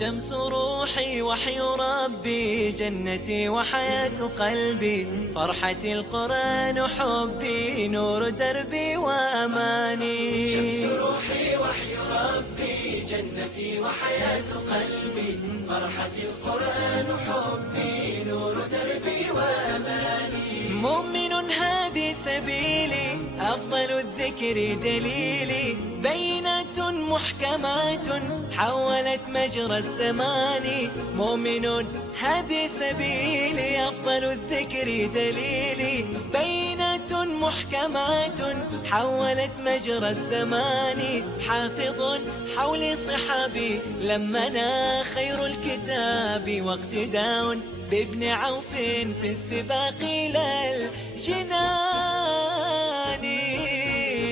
شمس روحي وحي ربي، جنتي وحياة قلبي، فرحتي القرآن حبي، نور دربي وأماني. شمس روحي وحي ربي، جنتي وحياة قلبي، فرحتي القرآن حبي، نور دربي وأماني. مؤمن هذه سبيلي، أفضل الذكر دليلي، بينات محكمات حولت مجرى الزمان. مؤمن هذه سبيلي، أفضل الذكر دليلي، بينات محكمات حولت مجرى الزمان. حافظ حول صحابي لمنا خير الكتاب، واقتداء بابن عوف في السباق إلى الجنان.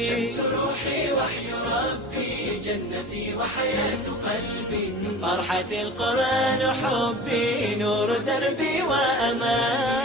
شمس روحي وحي ربي، جنتي وحياة قلبي، فرحتي القرآن حبي، نور دربي وأمان.